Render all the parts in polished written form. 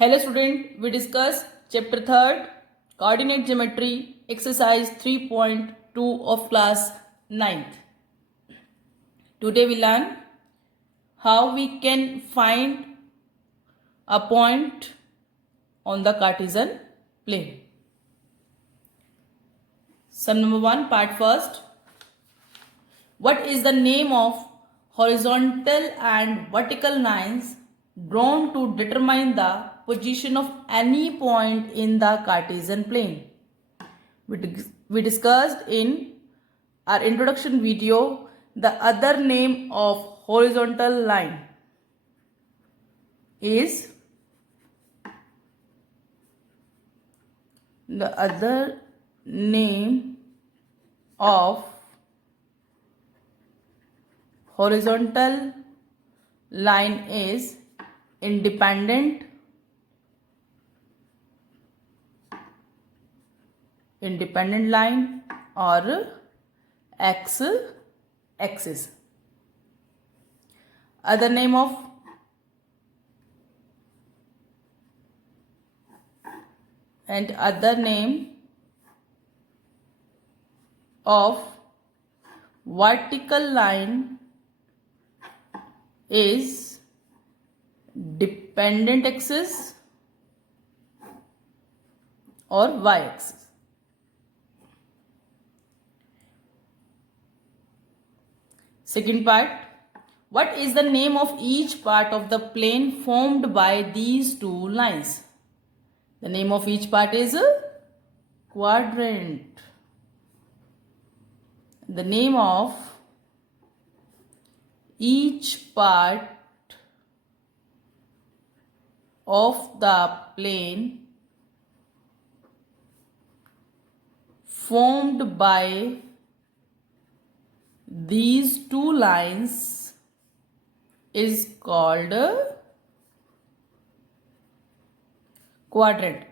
Hello student, we discuss chapter 3rd coordinate geometry exercise 3.2 of class 9th. Today we learn how we can find a point on the Cartesian plane. Sum number 1, part first. What is the name of horizontal and vertical lines drawn to determine the position of any point in the Cartesian plane? We discussed in our introduction video the other name of horizontal line is horizontal line is independent line or x-axis. Other name of vertical line is dependent axis or y-axis. Second part, what is the name of each part of the plane formed by these two lines? The name of each part is a quadrant. The name of each part of the plane formed by these two lines is called a quadrant.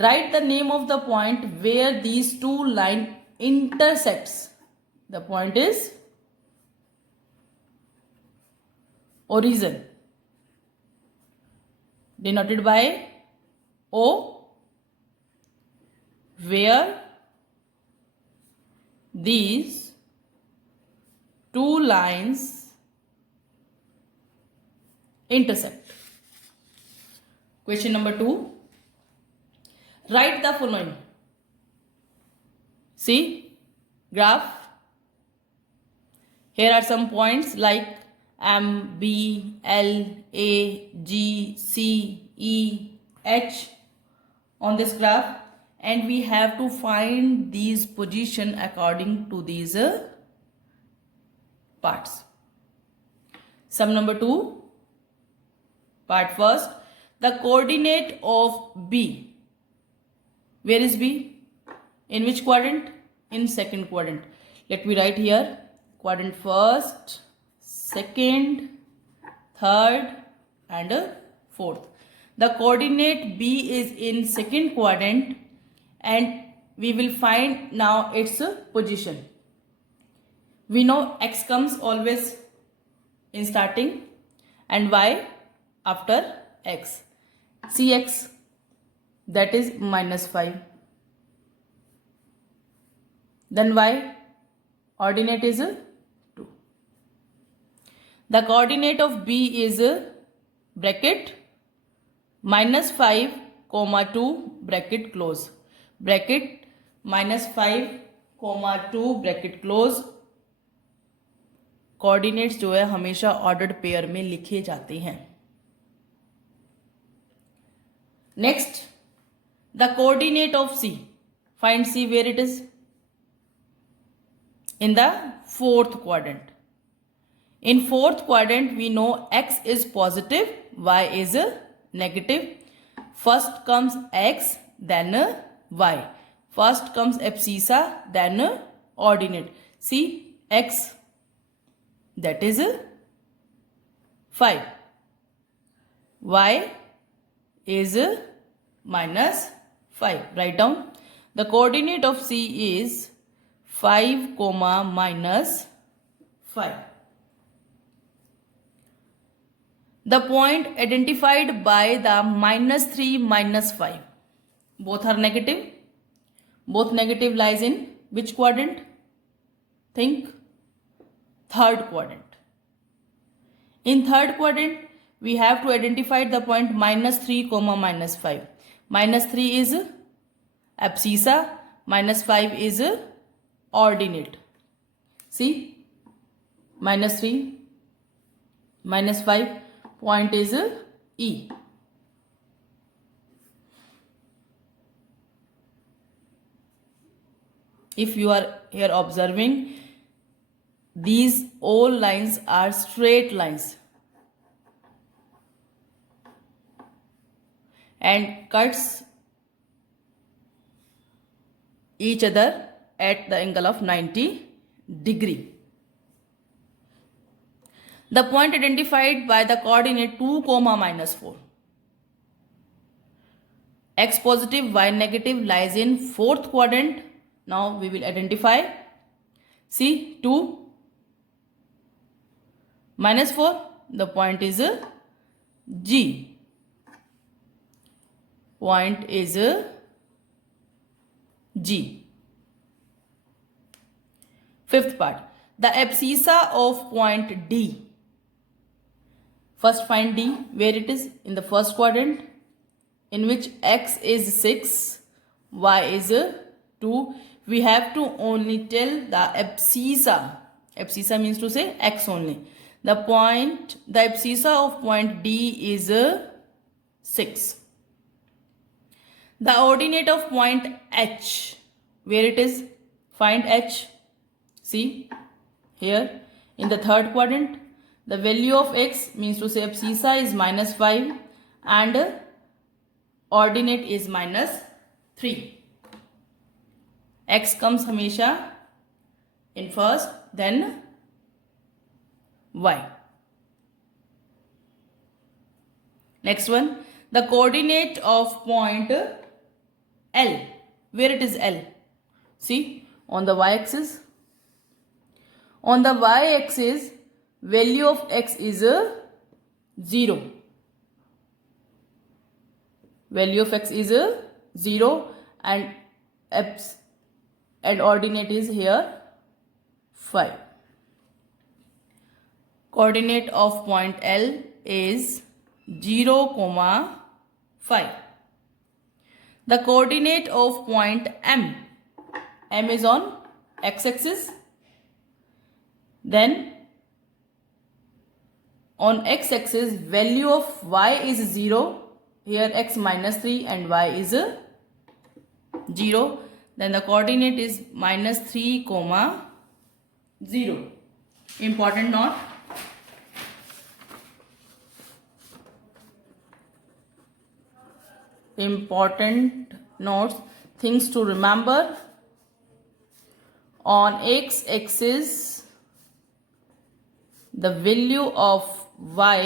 Write the name of the point where these two lines intersects. The point is origin, denoted by O, where these two lines intersect. Question number 2. Write the following. See, graph. Here are some points like M, B, L, A, G, C, E, H on this graph, and we have to find these position according to these parts. Sum number 2, part first, the coordinate of B. Where is B? In which quadrant? In second quadrant. Let me write here quadrant first, second, third and fourth. The coordinate B is in second quadrant and we will find now its position. We know x comes always in starting and y after x. Cx, that is -5. Then y, ordinate is 2. The coordinate of B is bracket -5, -2 bracket close. Bracket -5, -2 bracket close. Coordinates जो है हमेशा ordered pair में लिखे जाते हैं. Next, the coordinate of C. Find C where it is. In the fourth quadrant. In fourth quadrant we know x is positive, y is negative. First comes x, then y. First comes abscissa, then ordinate. See, x, that is 5. Y is -5. Write down. The coordinate of C is 5, -5. The point identified by the -3, -5. Both are negative. Both negative lies in which quadrant? Think. Third quadrant. In third quadrant, we have to identify the point -3, -5. -3 is abscissa, -5 is ordinate. See, -3, -5 point is E. If you are here observing, these all lines are straight lines and cuts each other at the angle of 90 degree. The point identified by the coordinate 2, -4. X positive, y negative lies in fourth quadrant. Now we will identify. See, 2, -4, the point is G. Point is G. Fifth part, the abscissa of point D. First find D, where it is in the first quadrant, in which X is 6, Y is 2. We have to only tell the abscissa. Abscissa means to say X only. The abscissa of point D is 6. The ordinate of point H, where it is? Find H. See, here in the third quadrant, the value of X means to say abscissa is -5 and ordinate is -3. X comes हमेशा in first, then Y. Next one, the coordinate of point L, where it is L? See, on the y-axis. On the y-axis, value of X is 0. Value of X is 0 and ordinate is here 5. Coordinate of point L is 0, 5. The coordinate of point M. M is on x-axis. Then on x-axis, value of y is 0. Here X -3 and Y is 0. Then the coordinate is -3, 0. Important note. Important notes, things to remember. On x-axis, the value of y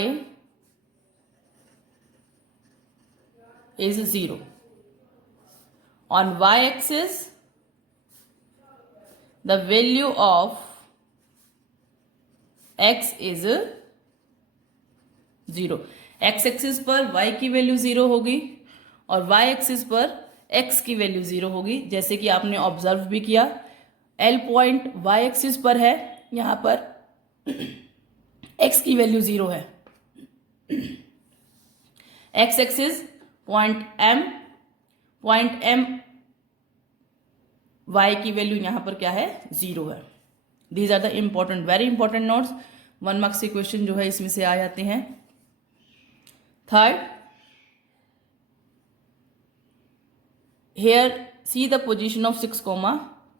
is 0. On y-axis, the value of x is 0. x-axis पर y की value 0 होगी और y-axis पर x की value 0 होगी, जैसे कि आपने ऑब्जर्व भी किया. L पॉइंट y-axis पर है, यहाँ पर x की वैल्यू 0 है. x-axis पॉइंट M y की वैल्यू यहाँ पर क्या है? 0 है. These are the important, very important notes. 1 marks के क्वेश्चन जो है इसमें से आ जाते हैं. Third, here see the position of 6,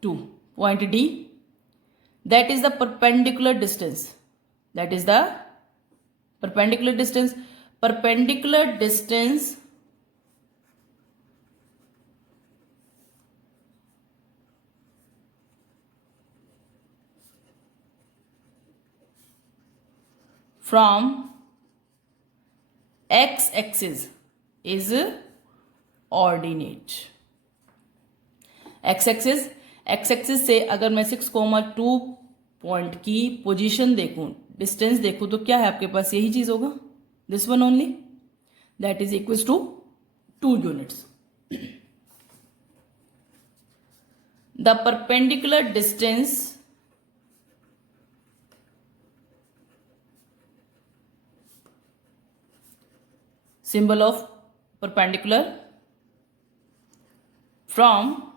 2. Point D, that is the perpendicular distance. That is the perpendicular distance. Perpendicular distance from x-axis is ordinate. x-axis से अगर मैं 6, 2 पॉइंट की पोजीशन देखूं, डिस्टेंस देखूं, तो क्या है आपके पास? यही चीज होगा. this one only, that is equals to 2 units. The perpendicular distance symbol of perpendicular from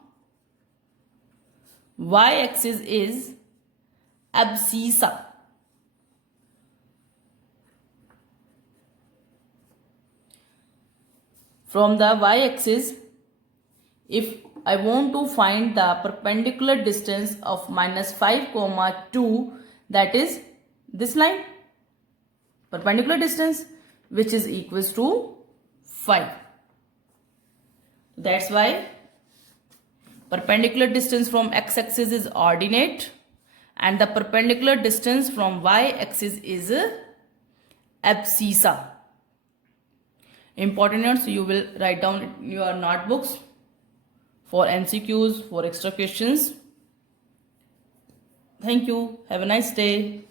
y-axis is abscissa. From the y-axis, if I want to find the perpendicular distance of -5, 2, that is this line, perpendicular distance, which is equals to 5. That's why perpendicular distance from x-axis is ordinate and the perpendicular distance from y-axis is abscissa. Important notes you will write down in your notebooks for MCQs, for extra questions. Thank you. Have a nice day.